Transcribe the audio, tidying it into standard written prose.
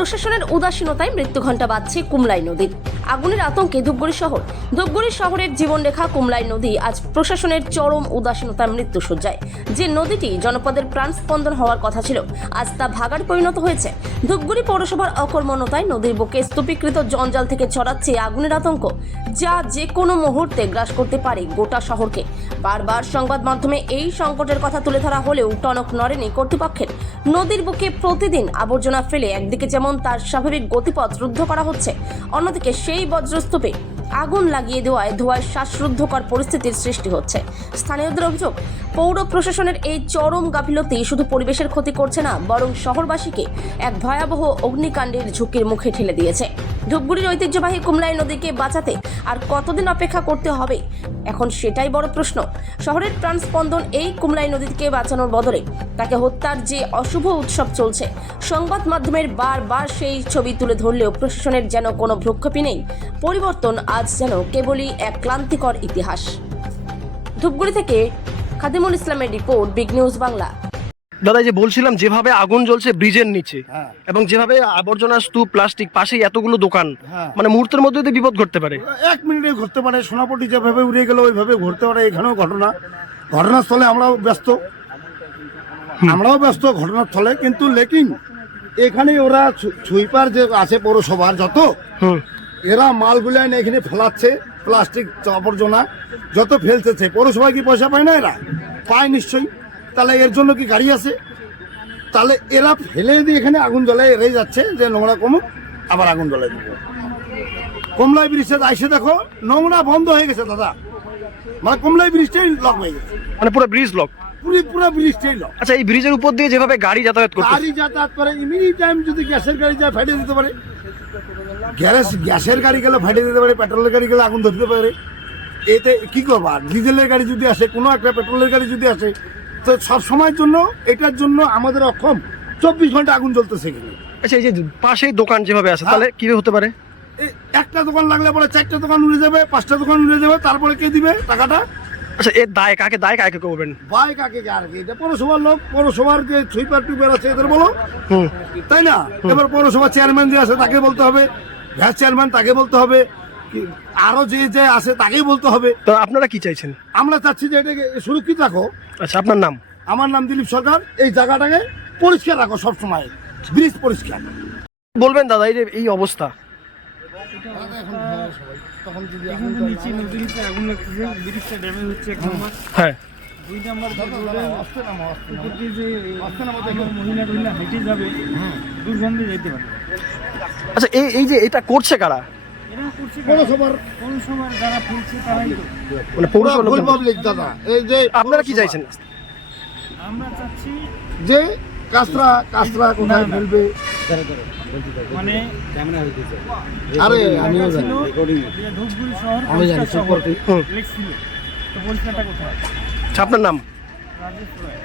প্রশাসনের উদাসীনতায় মৃত্যুঘণ্টা বাজছে কুমলাই নদীর। আগুনের আতঙ্কে ধূপগুড়ি শহরের জীবনরেখা কুমলাই নদী আজ প্রশাসনের চরম উদাসীনতায় মৃত্যুশয্যায়। যে নদীটি জনপদের প্রাণস্পন্দন হওয়ার কথা ছিল, আজ তা ভাগাড় পরিণত হয়েছে। ধূপগুড়ি পৌরসভার অকর্মণ্যতায় নদীর বুকে স্তূপীকৃত জঞ্জাল থেকে ছড়াচ্ছে আগুনের আতঙ্ক, যা যে কোনো মুহূর্তে গ্রাস করতে পারে গোটা শহরকে। বারবার সংবাদ মাধ্যমে এই সংকটের কথা তুলে ধরা হলেও টনক নড়েনি কর্তৃপক্ষের। নদীর বুকে প্রতিদিন আবর্জনা ফেলে একদিকে যেমন তার স্বাভাবিক গতিপথ রুদ্ধ করা হচ্ছে, অন্যদিকে সেই বজ্রস্তূপে আগুন লাগিয়ে দেওয়ায় ধোঁয়ায় শ্বাসরুদ্ধকর পরিস্থিতির সৃষ্টি হচ্ছে। স্থানীয়দের অভিযোগ, পৌর প্রশাসনের এই চরম গাফিলতি শুধু পরিবেশের ক্ষতি করছে না, বরং শহরবাসীকে এক ভয়াবহ অগ্নিকাণ্ডের ঝুঁকির মুখে ঠেলে দিয়েছে। ধূপগুড়ির ঐতিহ্যবাহী কুমলাই নদীকে বাঁচাতে আর কতদিন অপেক্ষা করতে হবে, এখন সেটাই বড় প্রশ্ন। শহরের প্রাণস্পন্দন এই কুমলাই নদীকে বাঁচানোর বদলে তাকে হত্যার যে অশুভ উৎসব চলছে, সংবাদ মাধ্যমের বারবার সেই ছবি তুলে ধরলেও প্রশাসনের যেন কোনো ভ্রুক্ষেপই নেই। পরিবর্তন আজ যেন কেবলই এক ক্লান্তিকর ইতিহাস। ধূপগুড়ি থেকে খাদিমুল ইসলামের রিপোর্ট, বিগ নিউজ বাংলা। দাদা, যে বলছিলাম যেভাবে আগুন জ্বলছে ব্রিজের নিচে, এবং যেভাবে আবর্জনা স্তূপ প্লাস্টিক পাশেই এতগুলো দোকান, মানে মুহূর্তের মধ্যে তো বিপদ ঘটতে পারে। 1 মিনিটে ঘটতে পারে। সোনাপট্টি যেভাবে উড়ে গেল ওইভাবে ঘটতে পারে। এখানেও ঘটনাস্থলে আমরাও ব্যস্ত ঘটনাস্থলে, কিন্তু লেকিন এখানে ওরা সুইপার যে আছে পৌরসভার যত, এরা মালগুলো এখানে ফেলাচ্ছে, প্লাস্টিক আবর্জনা যত ফেলতেছে। পৌরসভা কি পয়সা পায় না? এরা পায় নিশ্চয়ই। তাহলে এর জন্য কি গাড়ি আছে? তাহলে এরা ফেলে দিয়ে এখানে আগুন জ্বলায় এরাই যাচ্ছে যে নোংরা কমুক, আবার আগুন জ্বলাই দিব। কমলাই ব্রিজে আইসে দেখো নোংরা বন্ধ হয়ে গেছে দাদা, মানে কমলাই ব্রিজটাই লক হয়ে গেছে, মানে পুরো ব্রিজ লক, পুরো ব্রিজটাই লক। আচ্ছা, এই ব্রিজের উপর দিয়ে যেভাবে গাড়ি যাতায়াত করে, এনি টাইম যদি গ্যাসের গাড়ি যায় ফাটিয়ে দিতে পারে। গ্যাসের গাড়ি গেলে ফাটিয়ে দিতে পারে, পেট্রোলের গাড়ি গেলে আগুন ধরতে পারে। এতে কি করবা? ডিজেলের গাড়ি যদি আসে, কোনো একটা পেট্রোলের গাড়ি যদি আসে, তো সব সময়ের জন্য এটার জন্য আমাদের অক্ষম। 24 ঘন্টা আগুন জ্বলতেছে এখানে। আচ্ছা, এই যে পাশেই দোকান যেভাবে আছে, তাহলে কি হতে পারে? একটা দোকান লাগলে পরে 4টা দোকান উড়ে যাবে, 5টা দোকান উড়ে যাবে, তারপরে কে দিবে টাকাটা? আচ্ছা, এর দায় কাকে করবেন? ভাই কাকে আর কি? এটা পৌরসভার লোক, পৌরসভার যে সুইপার টুইপার আছে এদের বলো, তাই না? এবার পৌরসভার চেয়ারম্যান যে আছে তাকে বলতে হবে, ভাইস চেয়ারম্যান তাকে বলতে হবে, আরো যে আছে তাকেই বলতে হবে। তো আপনারা কি চাইছেন? আমরা চাচ্ছি যে এটাকে সুরক্ষিত রাখো। আচ্ছা, আপনার নাম? আমার নাম দিলীপ সরকার। এই জায়গাটাকে পরিষ্কার রাখো সবসময়, ব্রিজ পরিষ্কার বলবেন দাদা, এই যে এই অবস্থা, হ্যাঁ, 2 নম্বর মহিলা হেঁটে যাবে, দুর্গন্ধে যেতে পারে। আচ্ছা, এই যে এটা করছে কারা? পৌরসভার যারা ফেলছে তারাই। মানে পৌরসভা পাবলিক দাদা। এই যে আপনারা কি চাইছেন? আমরা চাচ্ছি যে কাঁচরা কোথায় ফেলবে, মানে আরে আমিও জানি ধূপগুড়ি শহর আমি জানি লেখছিল, তো পরিষ্কারটা কোথায়? আপনার নাম? রাজেশ রায়।